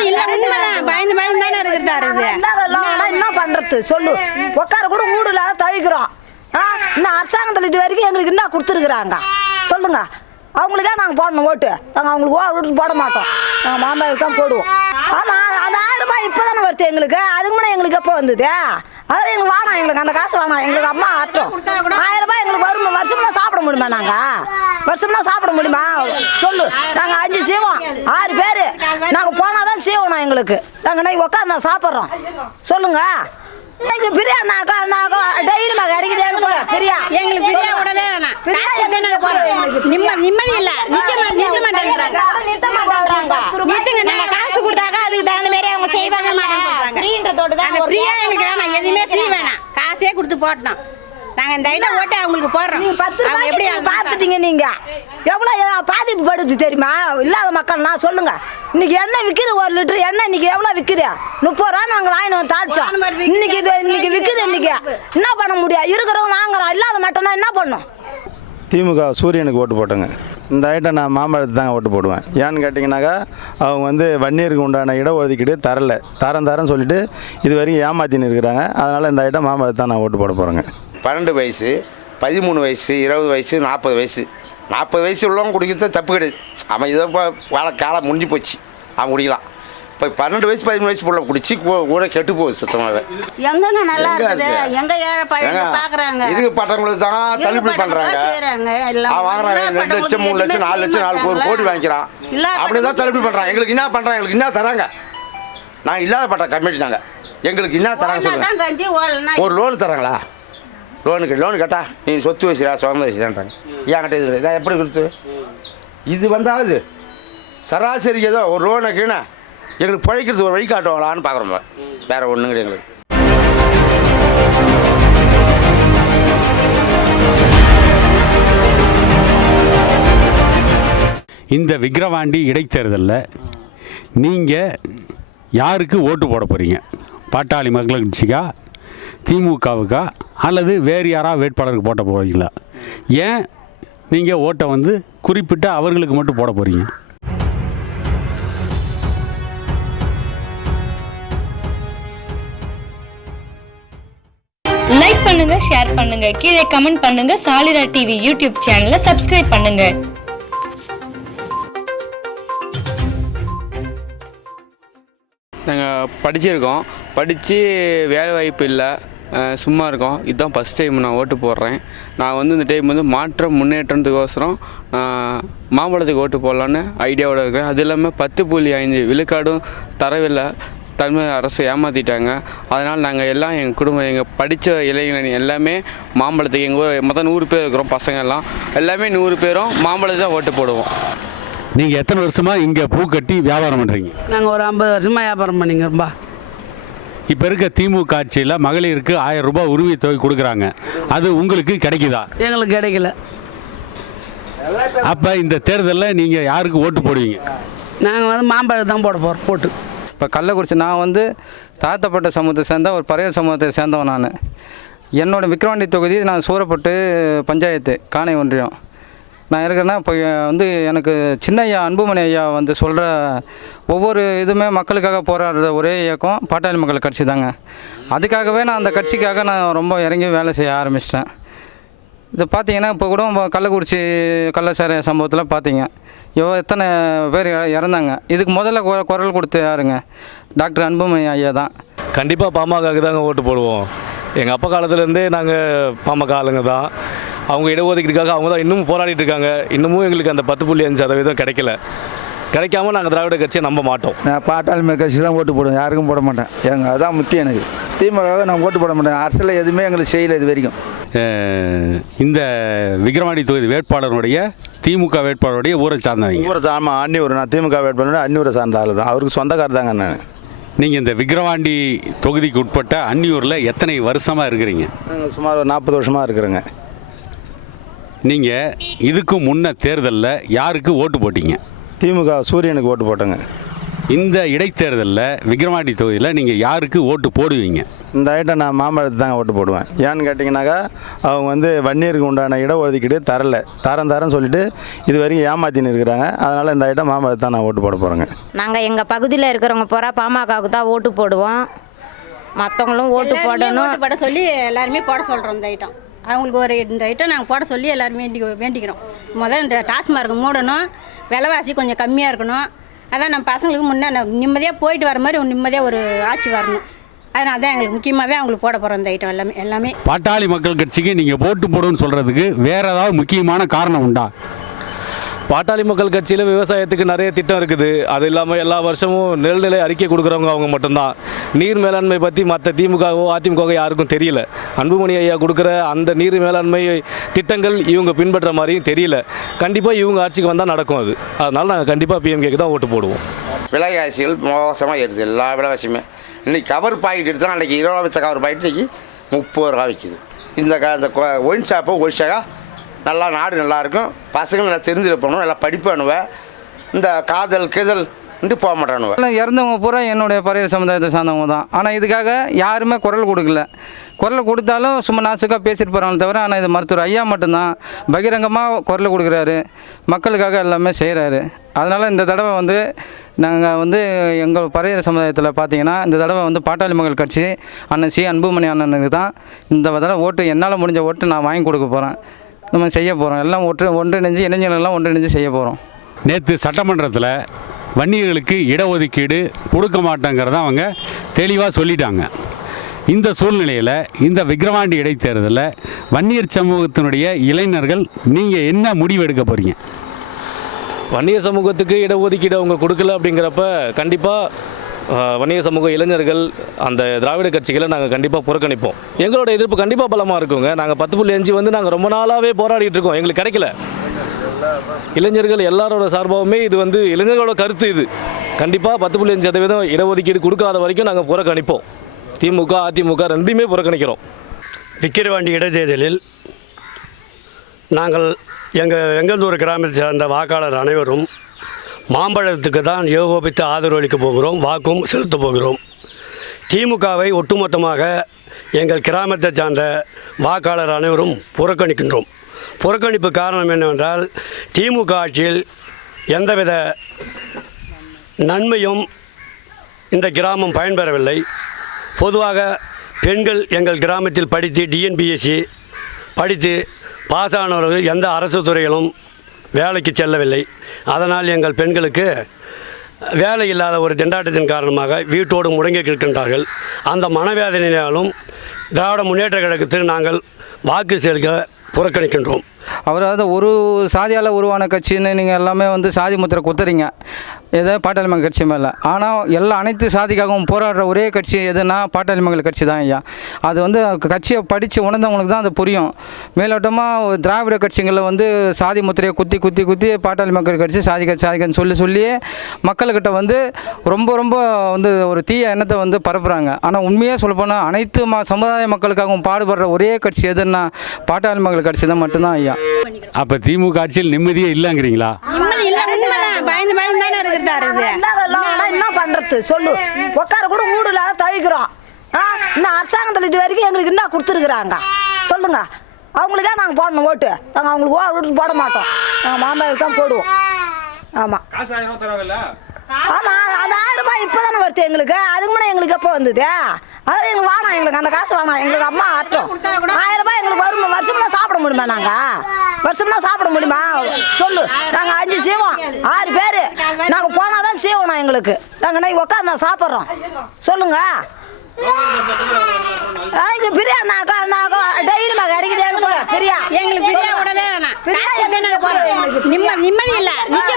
நிம்மதி இல்ல உண்மைதான். பயந்து பயந்து தானே இருக்கிறாரு இது இல்லாத இல்லாத என்ன பண்றது? சொல்லு. உட்கார கூட இல்லாத தவிக்கிறோம். இன்னும் அரசாங்கத்தில் இது வரைக்கும் எங்களுக்கு என்ன கொடுத்துருக்குறாங்க. சொல்லுங்க. அவங்களுக்கே நாங்கள் போடணும் ஓட்டு. நாங்கள் அவங்களுக்கு ஓட்டு போட மாட்டோம். நாங்கள் மாம்பழத்துக்கு தான் போடுவோம். ஆமாம் அந்த ஆயிரம் ரூபாய் இப்போ தானே வருது எங்களுக்கு. அதுக்கு முன்னாடி எங்களுக்கு எப்போ வந்தது? அது எங்களுக்கு வேணாம் எங்களுக்கு அந்த காசு வேணாம் எங்களுக்கு அம்மா ஆட்டும். ஆயிரம் ரூபாய் எங்களுக்கு வரும் வருஷம்லாம் சாப்பிட முடியுமா நாங்கள் வருஷம்லாம் சாப்பிட முடியுமா? சொல்லு. நாங்கள் அஞ்சு சீவோம் ஆறு பேர். நாங்கள் எங்களுக்கு. நாங்கள் இன்னைக்கு உட்காந்து சாப்பிட்றோம். சொல்லுங்க. இன்னைக்கு பிரியா நாக்கா நாக்கா டெய்லி கிடைக்குது எங்களுக்கு. பிரியா எங்களுக்கு பிரியா விடவே வேணாம். பிரியா தானே போறோம். எங்களுக்கு நிம்மதி நிம்மதி இல்ல. நிக்க மா- நிறுத்த மாட்டேங்கிறாங்க நிறுத்த மாட்டேங்கிறாங்க. நிறுத்துங்க. நாங்க காசு கொடுத்தாக்க அதுக்கு தகுந்த மாதிரி அவங்க செய்வாங்க மாட்டாங்க அந்த ஃப்ரீயா எங்களுக்கு வேணாம். எதுவுமே ஃப்ரீ வேணாம். காசே கொடுத்து போட்டோம். நாங்க இந்த ஐட்டம் ஓட்டு அவங்களுக்கு போடுறோம். பத்து ரூபாய்க்கு எப்படி பார்த்துட்டீங்க நீங்க. எவ்வளோ பாதிப்பு படுது தெரியுமா? இல்லாத மக்கள்னா சொல்லுங்க. இன்னைக்கு எண்ணெய் விற்குது ஒரு லிட்டர்? எண்ணெய் இன்னைக்கு எவ்வளோ விற்குது முப்பது ரூபா நாங்கள் மாதிரி விக்குது. இன்னைக்கு இது இன்னைக்கு விற்குது இன்னைக்கு? என்ன பண்ண முடியும்? இருக்கிறவங்க வாங்குறோம். இல்லாத மட்டும்னா என்ன பண்ணும்? திமுக சூரியனுக்கு ஓட்டு போட்டேங்க. இந்த ஐட்டம் நான் மாம்பழத்துக்கு தாங்க ஓட்டு போடுவேன். ஏன்னு கேட்டிங்கனாக்கா அவங்க வந்து வன்னியருக்கு உண்டான இடஒதுக்கீடு தரல. தரம் தரேன்னு சொல்லிட்டு இது வரைக்கும் ஏமாத்தின்னு இருக்கிறாங்க. அதனால் இந்த ஐட்டம் மாம்பழத்தை தான் நான் ஓட்டு போட போகிறேங்க பன்னெண்டு வயசு பதிமூணு வயசு இருபது வயசு நாற்பது வயசு. நாற்பது வயசு உள்ளவங்க குடிக்கிறது தப்பு கிடையாது. அவன் இதோ இப்போ வாழ காலம் முடிஞ்சு போச்சு. அவன் குடிக்கலாம். இப்போ பன்னெண்டு வயசு பதிமூணு வயசு உள்ள குடிச்சு கூட கெட்டு போகுது சுத்தமாகவே எங்கங்க நல்லா எங்க இருக்குது? இருக்கு? எங்க ஏழை ஏங்க, பாக்குறாங்க? இருக்க பட்டவங்களுக்கு தான் தள்ளுபடி அவன் வாங்குறான். ரெண்டு லட்சம் மூணு லட்சம் நாலு லட்சம் நாலு ஒரு கோடி வாங்கிக்கிறான். அப்படி தான் தள்ளுபடி பண்ணுறான் எங்களுக்கு என்ன பண்ணுறான் எங்களுக்கு என்ன தராங்க. நாங்கள் இல்லாத பட்ட கம்மிட்டி நாங்கள் எங்களுக்கு என்ன தராங்க ஓடலாம் ஒரு லோன் தராங்களா? லோனுக்கு லோன் கேட்டா நீ சொத்து வச்சுடா சுதந்திர வச்சுடான்றாங்க. என்கிட்ட இது இதான் எப்படி கொடுத்து? இது வந்தாவது சராசரி ஏதோ ஒரு லோனை கீழே எங்களுக்கு பிழைக்கிறது ஒரு வழி காட்டுவாங்களான்னு பார்க்குறோம் வேறு ஒன்றும் கிடையாது எங்களுக்கு. இந்த விக்கிரவாண்டி இடைத்தேர்தலில் நீங்கள் யாருக்கு ஓட்டு போட போகிறீங்க பாட்டாளி மக்கள் கட்சிக்கா திமுகவுக்கா அல்லது வேறு யாராவது வேட்பாளருக்கு போட்ட போகிறீங்களா ஏன் நீங்கள் ஓட்டை வந்து குறிப்பிட்ட அவர்களுக்கு மட்டும் போட போகிறீங்க லைக் பண்ணுங்க ஷேர் பண்ணுங்க கீழே கமெண்ட் பண்ணுங்க சாலிரா டிவி யூடியூப் சேனலை சப்ஸ்கிரைப் பண்ணுங்க. நாங்கள் படிச்சிருக்கோம். படித்து வேலை வாய்ப்பு இல்லை. சும்மா இருக்கோம். இதுதான் ஃபஸ்ட் டைம் நான் ஓட்டு போடுறேன். நான் வந்து இந்த டைம் வந்து மாற்றம் முன்னேற்றத்துக்கோசரம் மாம்பழத்துக்கு ஓட்டு போடலான்னு ஐடியாவோட இருக்கிறேன். அது இல்லாமல் பத்து புள்ளி ஐந்து விழுக்காடும் தரவில்லை. தமிழ் அரசு ஏமாற்றிட்டாங்க அதனால் நாங்கள் எல்லாம் எங்கள் குடும்பம் எங்கள் படித்த இளைஞரணி எல்லாமே மாம்பழத்துக்கு எங்கள் ஊர் மொத்தம் நூறு பேர் இருக்கிறோம் பசங்கள்லாம். எல்லாமே நூறு பேரும் மாம்பழத்துக்கு தான் ஓட்டு போடுவோம். நீங்கள் எத்தனை வருஷமாக இங்கே பூ கட்டி வியாபாரம் பண்ணுறீங்க நாங்கள் ஒரு ஐம்பது வருஷமாக வியாபாரம் பண்ணிங்கிறோம்பா இப்போ இருக்க திமுக ஆட்சியில் மகளிருக்கு ஆயிரம் ரூபாய் உரிமை தொகை கொடுக்குறாங்க. அது உங்களுக்கு கிடைக்குதா? எங்களுக்கு கிடைக்கல. அப்போ இந்த தேர்தலில் நீங்கள் யாருக்கு ஓட்டு போடுவீங்க? நாங்கள் வந்து மாம்பழம் தான் போட போகிறோம் போட்டு. இப்போ கள்ளக்குறிச்சி நான் வந்து தாழ்த்தப்பட்ட சமூகத்தை சேர்ந்த ஒரு பறைய சமூகத்தை சேர்ந்தவன் நான். என்னோட விக்ரவாண்டி தொகுதி நான் சூரப்பட்டு பஞ்சாயத்து காணை ஒன்றியம். நான் இருக்கிறேன்னா இப்போ வந்து எனக்கு சின்ன ஐயா அன்புமணி ஐயா வந்து சொல்கிற ஒவ்வொரு இதுவுமே மக்களுக்காக போராடுற ஒரே இயக்கம் பாட்டாளி மக்கள் கட்சி தாங்க. அதுக்காகவே நான் அந்த கட்சிக்காக நான் ரொம்ப இறங்கி வேலை செய்ய ஆரம்பிச்சிட்டேன். இது பார்த்தீங்கன்னா இப்போ கூட கள்ளக்குறிச்சி கள்ளச்சார சம்பவத்தில் பார்த்தீங்க எவ்வளோ எத்தனை பேர் இற- இறந்தாங்க. இதுக்கு முதல்ல குரல் கொடுத்து யாருங்க? டாக்டர் அன்புமணி ஐயா தான். கண்டிப்பாக பாமகவுக்கு தாங்க ஓட்டு போடுவோம். எங்கள் அப்பா காலத்துலேருந்தே நாங்கள் பாமக ஆளுங்க தான். அவங்க இடஒதுக்கீடுக்காக அவங்க தான் இன்னமும் போராடிட்டு இருக்காங்க. இன்னமும் எங்களுக்கு அந்த பத்து புள்ளி அஞ்சு சதவீதம் கிடைக்கல. கிடைக்காம நாங்கள் திராவிட கட்சியை நம்ப மாட்டோம். நான் பாட்டாளி மக்கள் கட்சி தான் ஓட்டு போடுவேன். யாருக்கும் போட மாட்டேன். எங்க அதான் முக்கியம் எனக்கு. திமுக நான் ஓட்டு போட மாட்டேன். அரசில் எதுவுமே எங்களுக்கு செய்யலை இது வரைக்கும். இந்த விக்கிரவாண்டி தொகுதி வேட்பாளருடைய திமுக வேட்பாளருடைய ஊரை சார்ந்தவங்க. ஊரை ஆமாம் அன்னியூர். நான் திமுக வேட்பாளர் அன்னியூரை சார்ந்த ஆள் தான். அவருக்கு சொந்தக்காரர் தாங்க நான். நீங்கள் இந்த விக்கிரவாண்டி தொகுதிக்கு உட்பட்ட அன்னியூரில் எத்தனை வருஷமாக இருக்கிறீங்க? சுமார் ஒரு நாற்பது வருஷமாக இருக்கிறேங்க. நீங்கள் இதுக்கு முன்ன தேர்தலில் யாருக்கு ஓட்டு போட்டீங்க? திமுக சூரியனுக்கு ஓட்டு போட்டேங்க. இந்த இடைத்தேர்தலில் விக்கிரவாண்டி தொகுதியில் நீங்கள் யாருக்கு ஓட்டு போடுவீங்க? இந்த ஐட்டம் நான் மாம்பழத்துக்கு தாங்க ஓட்டு போடுவேன். ஏன்னு கேட்டிங்கனாக்கா அவங்க வந்து வன்னியருக்கு உண்டான இடஒதுக்கீடு தரல. தரம் தரேன்னு சொல்லிட்டு இது வரைக்கும் ஏமாத்தின்னு இருக்கிறாங்க. அதனால் இந்த ஐட்டம் மாம்பழத்தை தான் நான் ஓட்டு போட போகிறேங்க நாங்கள் எங்கள் பகுதியில் இருக்கிறவங்க பூரா பாமகவுக்கு தான் ஓட்டு போடுவோம். மற்றவங்களும் ஓட்டு போடணும். ஓட்டு போட சொல்லி எல்லாருமே போட சொல்கிறோம் இந்த ஐட்டம். அவங்களுக்கு ஒரு இந்த ஐட்டம் நாங்கள் போட சொல்லி எல்லோரும் வேண்டி வேண்டிக்கிறோம். முதல்ல இந்த டாஸ்மார்க் மூடணும். விலைவாசி கொஞ்சம் கம்மியாக இருக்கணும். அதான் நம்ம பசங்களுக்கு முன்னே நிம்மதியாக போயிட்டு வர மாதிரி நிம்மதியாக ஒரு ஆட்சி வரணும். அதனால தான் எங்களுக்கு முக்கியமாகவே அவங்களுக்கு போட போகிறோம் இந்த ஐட்டம் எல்லாமே எல்லாமே. பாட்டாளி மக்கள் கட்சிக்கு நீங்கள் ஓட்டு போடுன்னு சொல்கிறதுக்கு வேறு ஏதாவது முக்கியமான காரணம் உண்டா? பாட்டாளி மக்கள் கட்சியில் விவசாயத்துக்கு நிறைய திட்டம் இருக்குது. அது இல்லாமல் எல்லா வருஷமும் நிழல்நிலை அறிக்கை கொடுக்குறவங்க அவங்க மட்டும்தான். நீர் மேலாண்மை பற்றி மற்ற திமுகவோ அதிமுகவோ யாருக்கும் தெரியல. அன்புமணி ஐயா கொடுக்குற அந்த நீர் மேலாண்மை திட்டங்கள் இவங்க பின்பற்ற மாதிரியும் தெரியல. கண்டிப்பாக இவங்க ஆட்சிக்கு வந்தால் நடக்கும் அது. அதனால் நாங்கள் கண்டிப்பாக பிஎம்கேக்கு தான் ஓட்டு போடுவோம். விலைவாசிகள் மோசமாக ஏறுது. எல்லா விலைவாசியுமே. இன்னைக்கு கவர் பாக்கெட் எடுத்தால் அன்றைக்கி இருபது கவர் பாக்கெட் இன்னைக்கு முப்பது ரூபா விற்கிது இந்த க இந்த ஒயின் ஷாப்பு ஒயிஷாக நல்லா நாடு நல்லாயிருக்கும். பசங்களும் நல்லா தெரிஞ்சிருப்பணும். நல்லா படிப்பானுவேன் இந்த காதல் கிதல் போக மாட்டானுவேன் இறந்தவங்க பூரா என்னுடைய பறையர் சமுதாயத்தை சார்ந்தவங்க தான். ஆனால் இதுக்காக யாருமே குரல் கொடுக்கல. குரல் கொடுத்தாலும் சும்மா நாசுக்காக பேசிட்டு போகிறாங்க தவிர ஆனால் இது மருத்துவர் ஐயா மட்டும்தான். பகிரங்கமாக குரல் கொடுக்குறாரு. மக்களுக்காக எல்லாமே செய்கிறாரு அதனால் இந்த தடவை வந்து நாங்கள் வந்து எங்கள் பறையர் சமுதாயத்தில் பார்த்தீங்கன்னா இந்த தடவை வந்து பாட்டாளி மக்கள் கட்சி அண்ணன் சி. அன்புமணி அண்ணனுக்கு தான் இந்த தடவை ஓட்டு என்னால் முடிஞ்ச ஓட்டு நான் வாங்கி கொடுக்க போகிறேன் நம்ம செய்ய போகிறோம் எல்லாம் ஒன்று ஒன்றிணைஞ்சு இளைஞர்கள் எல்லாம் ஒன்றிணைஞ்சு செய்ய போகிறோம் நேற்று சட்டமன்றத்தில் வன்னியர்களுக்கு இடஒதுக்கீடு கொடுக்க மாட்டேங்கிறத அவங்க தெளிவாக சொல்லிட்டாங்க. இந்த சூழ்நிலையில் இந்த விக்கிரவாண்டி இடைத்தேர்தலில் வன்னியர் சமூகத்தினுடைய இளைஞர்கள் நீங்கள் என்ன முடிவு எடுக்க போகிறீங்க வன்னியர் சமூகத்துக்கு இடஒதுக்கீடு அவங்க கொடுக்கல அப்படிங்கிறப்ப கண்டிப்பாக வணிக சமூக இளைஞர்கள் அந்த திராவிட கட்சிகளை நாங்கள் கண்டிப்பாக புறக்கணிப்போம். எங்களோட எதிர்ப்பு கண்டிப்பாக பலமாக இருக்குங்க. நாங்கள் பத்து புள்ளி அஞ்சு வந்து நாங்கள் ரொம்ப நாளாகவே போராடிட்டு இருக்கோம். எங்களுக்கு கிடைக்கல. இளைஞர்கள் எல்லாரோட சார்பாகவுமே இது வந்து இளைஞர்களோட கருத்து இது. கண்டிப்பாக பத்து புள்ளி அஞ்சு சதவீதம் இடஒதுக்கீடு கொடுக்காத வரைக்கும் நாங்கள் புறக்கணிப்போம். திமுக அதிமுக ரெண்டுமே புறக்கணிக்கிறோம். விக்கிரவாண்டி இடைத்தேர்தலில் நாங்கள் எங்கள் வெங்கந்தூர் கிராமத்தை சேர்ந்த வாக்காளர் அனைவரும் மாம்பழத்துக்கு தான் ஏகோபித்து ஆதரவு அளிக்கப் போகிறோம் வாக்கும் செலுத்தப் போகிறோம். திமுகவை ஒட்டுமொத்தமாக எங்கள் கிராமத்தை சார்ந்த வாக்காளர் அனைவரும் புறக்கணிக்கின்றோம். புறக்கணிப்பு காரணம் என்னவென்றால் திமுக ஆட்சியில் எந்தவித நன்மையும் இந்த கிராமம் பயன்பெறவில்லை. பொதுவாக பெண்கள் எங்கள் கிராமத்தில் படித்து டிஎன்பிஎஸ்சி படித்து பாஸ் ஆனவர்கள் எந்த அரசு துறையிலும் வேலைக்கு செல்லவில்லை. அதனால் எங்கள் பெண்களுக்கு வேலை இல்லாத ஒரு திண்டாட்டத்தின் காரணமாக வீட்டோடு முடங்கி கிடக்கின்றார்கள். அந்த மனவேதனையினாலும் திராவிட முன்னேற்ற கழகத்தில் நாங்கள் வாக்கு செலுத்த புறக்கணிக்கின்றோம். அவராவது ஒரு சாதியால் உருவான கட்சின்னு நீங்கள் எல்லாமே வந்து சாதி முத்திரை குத்துறீங்க. ஏதோ பாட்டாளி மக்கள் கட்சி மேலே. ஆனால் எல்லா அனைத்து சாதிக்காகவும் போராடுற ஒரே கட்சி எதுனா பாட்டாளி மக்கள் கட்சி தான் ஐயா. அது வந்து கட்சியை படித்து உணர்ந்தவங்களுக்கு தான் அது புரியும். மேலோட்டமாக திராவிட கட்சிகளில் வந்து சாதி முத்திரையை குத்தி குத்தி குத்தி பாட்டாளி மக்கள் கட்சி சாதி கட்சி சாதி கட்சி சொல்லி சொல்லியே மக்கள்கிட்ட வந்து ரொம்ப ரொம்ப வந்து ஒரு தீய எண்ணத்தை வந்து பரப்புகிறாங்க ஆனால் உண்மையாக சொல்லப்போனால் அனைத்து ம சமுதாய மக்களுக்காகவும் பாடுபடுற ஒரே கட்சி எதுன்னா பாட்டாளி மக்கள் கட்சி தான் மட்டும்தான் ஐயா. அப்போ திமுக ஆட்சியில் நிம்மதியே இல்லைங்கிறீங்களா? பயந்து பயந்து தானே இருக்கிறதா இல்லாம என்ன பண்றது? சொல்லு. உட்கார கூட மூடு இல்லாத தவிக்கிறோம். ஆ இன்னும் அரசாங்கத்தில் இது வரைக்கும் எங்களுக்கு என்ன கொடுத்துருக்குறாங்க? சொல்லுங்க. அவங்களுக்கே நாங்கள் போடணும் ஓட்டு. நாங்கள் அவங்களுக்கு ஓட்டு போட மாட்டோம். நாங்கள் மாம்பழத்துக்கு தான் போடுவோம். ஆமாம் ஆமாம் அந்த ஆயிரம் ரூபாய் இப்போ தானே வருது எங்களுக்கு. அதுக்கு முன்னே எங்களுக்கு எப்போ வந்தது? அது எங்களுக்கு வேணாம் எங்களுக்கு அந்த காசு வேணாம். எங்களுக்கு அம்மா ஆட்டும். ஆயிரம் ரூபாய் எங்களுக்கு வரும் வருஷம்லாம் சாப்பிட முடியுமா நாங்கள் வருஷம்லாம் சாப்பிட முடியுமா? சொல்லு. நாங்கள் அஞ்சு சீவோம் ஆறு பேர். நாங்கள் போனால் தான் சீவணும் எங்களுக்கு. நாங்கள் இன்னைக்கு உட்காந்து நான் சாப்பிட்றோம். சொல்லுங்க. இது பிரியா நாக்கா நாக்கா கிடைக்குது எங்களுக்கு பிரியா? எங்களுக்கு ஃப்ரீயா விடவே வேணாம். பிரியா எங்களுக்கு நிம்மதி நிம்மதி இல்ல. நிக்க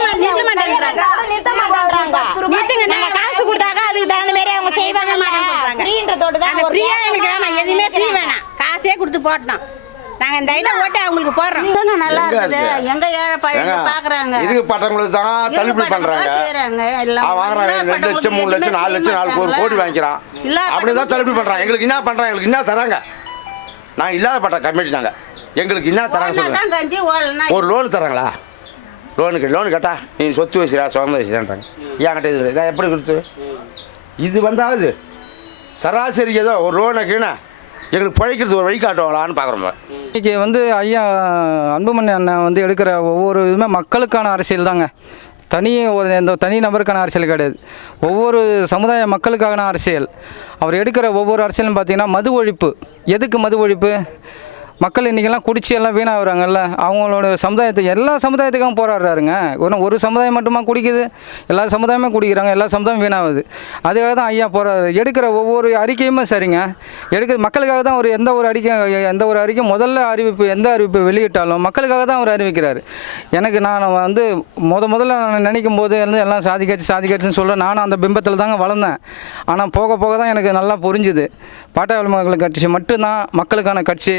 ஃப்ரீன்றதோடு தான் ஃப்ரீயா எங்களுக்கு வேணாம். எதுவுமே ஃப்ரீ வேணாம். காசே கொடுத்து போட்டோம். நாங்க இந்த ஐட்டம் ஓட்டு அவங்களுக்கு போடுறோம். நல்லா எங்க இருக்குது. இருக்கு? எங்க ஏழை பழைய பாக்குறாங்க? இருக்கு பட்டவங்களுக்கு தான் தள்ளுபடி பண்றாங்க. எல்லாம் வாங்குறான் ரெண்டு லட்சம் மூணு லட்சம் நாலு லட்சம் நாலு ஒரு கோடி வாங்கிக்கிறான் இல்ல, அப்படிதான் தள்ளுபடி பண்றான் எங்களுக்கு என்ன பண்றாங்க? எங்களுக்கு என்ன தராங்க? நாங்கள் இல்லாத பட்ட கமிட்டி நாங்கள் எங்களுக்கு என்ன தராங்க சொல்லுங்க. ஒரு லோன் தராங்களா? லோனுக்கு லோனு கேட்டா நீ சொத்து வச்சுரா சுகந்த வச்சுறான்றாங்க என்கிட்ட இது இதான் எப்படி கொடுத்து? இது வந்தாவது சராசரி ஏதோ ஒரு லோனை கீழே? எங்களுக்கு பிழைக்கிறது ஒரு வழி காட்டுவாங்களான்னு பார்க்குறோம் இன்னைக்கு வந்து ஐயா அன்புமணி அண்ணன் வந்து எடுக்கிற ஒவ்வொரு இதுவுமே மக்களுக்கான அரசியல் தாங்க. தனி ஒரு எந்த தனி நபருக்கான அரசியல் கிடையாது. ஒவ்வொரு சமுதாய மக்களுக்கான அரசியல். அவர் எடுக்கிற ஒவ்வொரு அரசியலும் பார்த்தீங்கன்னா மது ஒழிப்பு. எதுக்கு மது ஒழிப்பு? மக்கள் இன்றைக்கெல்லாம் குடிச்சு எல்லாம் வீணாகிறாங்கல்ல அவங்களோட சமுதாயத்தை எல்லா சமுதாயத்துக்கும் போராடுறாருங்க. ஒன்றும் ஒரு சமுதாயம் மட்டுமா குடிக்குது? எல்லா சமுதாயமும் குடிக்கிறாங்க எல்லா சமுதாயம் வீணாகுது. அதுக்காக தான் ஐயா போராடு எடுக்கிற ஒவ்வொரு அறிக்கையுமே சரிங்க. எடுக்கிற மக்களுக்காக தான் ஒரு எந்த ஒரு அறிக்கை எந்த ஒரு அறிக்கை முதல்ல அறிவிப்பு எந்த அறிவிப்பு வெளியிட்டாலும் மக்களுக்காக தான் அவர் அறிவிக்கிறார். எனக்கு நான் வந்து முத முதல்ல நான் நினைக்கும் போது வந்து எல்லாம் சாதிக்காச்சு சாதிக்காச்சுன்னு சொல்ல நானும் அந்த பிம்பத்தில் தாங்க வளர்ந்தேன். ஆனால் போக போக தான் எனக்கு நல்லா புரிஞ்சுது. பாட்டாளி மக்கள் கட்சி மட்டும்தான் மக்களுக்கான கட்சி.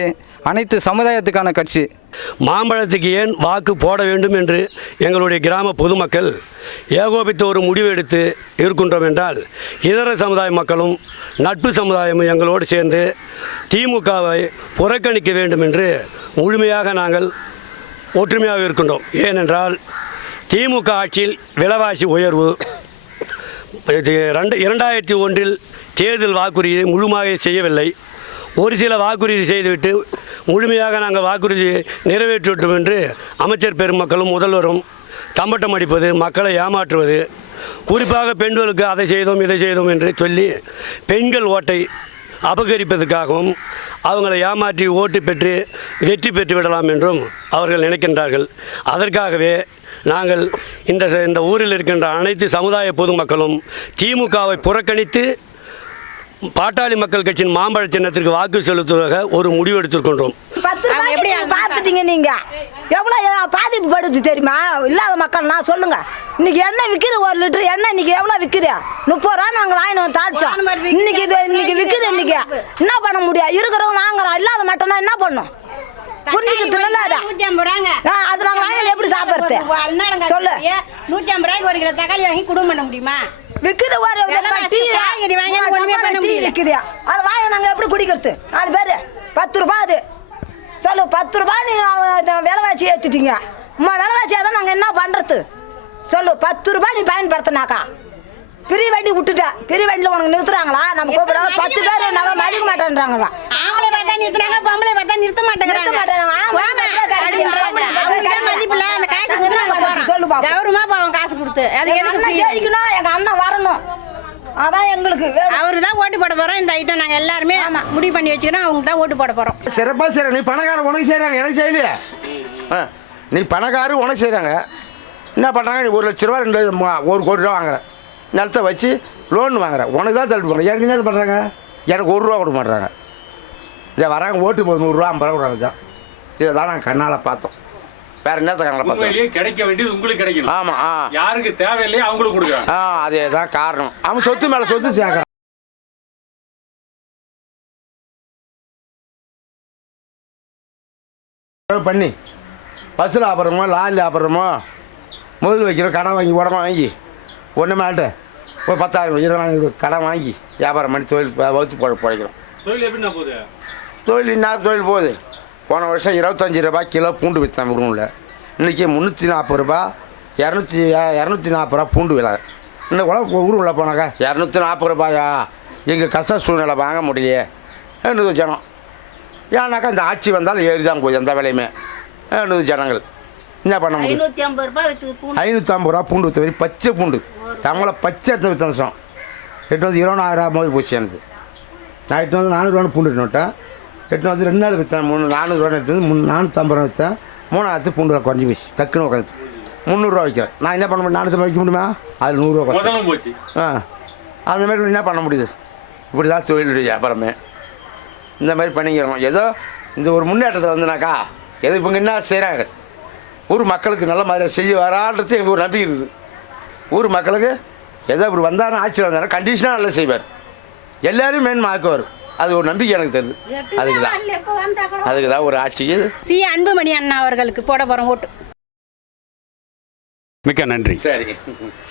அனைத்து சமுதாயத்துக்கான கட்சி. மாம்பழத்துக்கு ஏன் வாக்கு போட வேண்டும் என்று எங்களுடைய கிராம பொதுமக்கள் ஏகோபித்த ஒரு முடிவு எடுத்து இருக்கின்றோம் என்றால் இதர சமுதாய மக்களும் நட்பு சமுதாயமும் எங்களோடு சேர்ந்து திமுகவை புறக்கணிக்க வேண்டும் என்று முழுமையாக நாங்கள் ஒற்றுமையாக இருக்கின்றோம். ஏனென்றால் திமுக ஆட்சியில் விலைவாசி உயர்வு இது ரெண்டு இரண்டாயிரத்தி ஒன்றில் தேர்தல் வாக்குறுதியை முழுமையாக செய்யவில்லை. ஒரு சில வாக்குறுதி செய்துவிட்டு முழுமையாக நாங்கள் வாக்குறுதி நிறைவேற்றிவிட்டோம் என்று அமைச்சர் பெருமக்களும் முதல்வரும் தம்பட்டம் அடிப்பது மக்களை ஏமாற்றுவது குறிப்பாக பெண்களுக்கு அதை செய்தோம் இதை செய்தோம் என்று சொல்லி பெண்கள் ஓட்டை அபகரிப்பதற்காகவும் அவங்களை ஏமாற்றி ஓட்டு பெற்று வெற்றி பெற்று விடலாம் என்றும் அவர்கள் நினைக்கின்றார்கள். அதற்காகவே நாங்கள் இந்த இந்த ஊரில் இருக்கின்ற அனைத்து சமுதாய பொதுமக்களும் திமுகவை புறக்கணித்து பாட்டாளி மக்கள் கட்சியின் மாம்பழ சின்னத்திற்கு வாக்கு செலுத்துவதாக ஒரு முடிவு எடுத்திருக்கின்றோம். பத்து ரூபாய் எப்படி பார்த்துட்டீங்க நீங்க? எவ்வளோ பாதிப்பு படுது தெரியுமா? இல்லாத மக்கள்லாம் சொல்லுங்க. இன்னைக்கு எண்ணெய் விற்குது ஒரு லிட்டர்? எண்ணெய் இன்னைக்கு எவ்வளோ விற்குது முப்பது ரூபா நாங்கள் வாங்கினோம் வந்து தாளிச்சோம். இன்னைக்கு இது இன்னைக்கு விற்குது இன்னைக்கு. என்ன பண்ண முடியும்? இருக்கிறவங்க வாங்குறோம் இல்லாத மட்டும்னா என்ன பண்ணும்? புரிஞ்சுக்கிறது நல்லா அதை நூற்றி ஐம்பது ரூபாங்க. ஆ, அது நாங்கள் வாங்கல எப்படி சாப்பிட்றது? சொல்லு. நூற்றி ஐம்பது ரூபாய்க்கு ஒரு கிலோ தக்காளி வாங்கி குடும்பம் பண்ண முடியுமா? ஒரு விலைவாசி டீ காய்கறி வாங்கி ஒண்ணுமே பண்ண முடியல. அதை வாங்கி நாங்கள் எப்படி குடிக்கிறது? நாலு பேர். பத்து ரூபாய் அது. சொல்லு பத்து ரூபாய் நீங்கள் விலைவாசி ஏற்றிட்டீங்க அம்மா விலைவாசி தான் நாங்கள் என்ன பண்ணுறது சொல்லு பத்து ரூபாய் நீ பயன்படுத்தினாக்கா. பெரிய வண்டி விட்டுட்ட. பெரிய வண்டியில் உனக்கு நிறுத்துறாங்களா? நம்ம கூப்பிடுறாங்க பத்து பேர் நம்ம மதிக்க மாட்டேன்றாங்களா ஆம்பளை பார்த்தா நிறுத்துனாங்க பொம்பளை பார்த்தா நிறுத்த மாட்டேங்கிறாங்க. நிறுத்த இல்ல, அந்த சொல்லு. கௌரவமா போவோம் காசு கொடுத்து. அது free? ஜெயிக்கணும் எங்கள் அண்ணன் வரணும். அதான் எங்களுக்கு அவரு தான் ஓட்டு போட போறோம். இந்த ஐட்டம் நாங்க எல்லாருமே முடிவு பண்ணி வச்சுக்கிறோம். அவங்க தான் ஓட்டு போட போறோம். சிறப்பாக செய்கிறாங்க நீ பணக்காரன் உனக்கு செய்கிறாங்க எனக்கு செய்யலையே. ஆ நீ பணக்காரர் உனக்கு செய்கிறாங்க என்ன பண்ணுறாங்க நீ ஒரு லட்ச ரூபா ரெண்டு ஒரு கோடி ரூபா வாங்குற. நிலத்தை வச்சு லோன் வாங்குற. உனக்கு தான் தள்ளிட்டு போகிறாங்க எனக்கு என்ன பண்ணுறாங்க எனக்கு ஒரு ரூபா கொடுக்க மாட்றாங்க இதை வராங்க ஓட்டு போது நூறுரூவா ஐம்பது ரூபா கொடுக்குறாங்க தான் இதை தான் நாங்கள் கண்ணால் பார்த்தோம். வேறு பார்த்தோம் உண்மையிலேயே கிடைக்க வேண்டியது உங்களுக்கு கிடைக்கணும். ஆமாம் ஆ. யாருக்கு தேவையில்லையோ அவங்களுக்கு கொடுக்குறாங்க ஆ அதே தான் காரணம். அவன் சொத்து மேலே சொத்து சேர்க்குறான். பண்ணி பஸ்ஸில் ஆபரமோ லாரியில் ஆபரமோ முதல் வைக்கிறோம் கடன் வாங்கி உடம்பு வாங்கி ஒன்று மேல்ட்டு ஒரு பத்தாயிரம் இருபதாயிரம் கடன் வாங்கி வியாபாரம் பண்ணி தொழில் வகுத்து பிழைக்கிறோம் தொழில் எப்படின்னா போகுது? தொழில் என்ன தொழில் போகுது. போன வருஷம் இருபத்தஞ்சி ரூபாய் கிலோ பூண்டு விற்றேன் ரூமில் இன்றைக்கி முந்நூற்றி நாற்பது ரூபா இரநூத்தி இரநூத்தி நாற்பது ரூபா பூண்டு விலை. இன்னும் கூட ஊருக்குள்ளே போனாக்கா இரநூத்தி நாற்பது ரூபாயா? எங்கள் கஷ்ட சூழ்நிலை வாங்க முடியலையே. என்னது ஜனம்? ஏன்னாக்கா இந்த ஆட்சி வந்தாலும் ஏறி தான் போகுது எந்த விலையுமே. என்னது ஜனங்கள்? என்ன பண்ண முடியும்? ஐநூற்றி ஐம்பது ரூபா பூண்டு. விற்ற வரைக்கும் பச்சை பூண்டு. தமிழை பச்சை எடுத்து வருஷம். எட்டு வந்து இருபதாயிரம் போது போச்சு எனக்கு. நான் எட்டு வந்து நானூறுரூவா பூண்டு விட்டேன். எட்டு வந்து ரெண்டு நாள் விற்றேன் மூணு நானூறுரூவா எடுத்து மூணு நானூற்றம்பது ரூபா விற்றேன் மூணாயிரத்து பூண்டு விலை குறைஞ்சி போச்சு. டக்குன்னு உட்காந்து முந்நூறுரூவா வைக்கிறேன் நான் என்ன பண்ண முடியும்? நானூற்றி வைக்க முடியுமா? அதில் நூறுரூவா போச்சு. ஆ. அந்த மாதிரி என்ன பண்ண முடியுது? இப்படி தான் தொழில் வியாபாரமே. இந்த மாதிரி பண்ணிக்கிறோம். ஏதோ இந்த ஒரு முன்னேற்றத்தில் வந்துனாக்கா ஏதோ இவங்க என்ன செய்கிறாங்க ஊர் மக்களுக்கு நல்ல மாதிரி செய்ய வரான்றது எங்களுக்கு ஒரு நம்பிக்கை இருக்குது. ஊர் மக்களுக்கு ஏதோ இப்படி வந்தாலும் ஆட்சியில் வந்தாலும் கண்டிஷனாக நல்லா செய்வார். எல்லாரையும் மேன்மை ஆக்குவார் அது ஒரு நம்பிக்கை எனக்கு தெரியுது அதுக்கு தான். அதுக்கு தான் ஒரு ஆட்சிக்கு சி அன்புமணி அண்ணா அவர்களுக்கு போட போறோம் ஓட்டு. மிக்க நன்றி. சரி.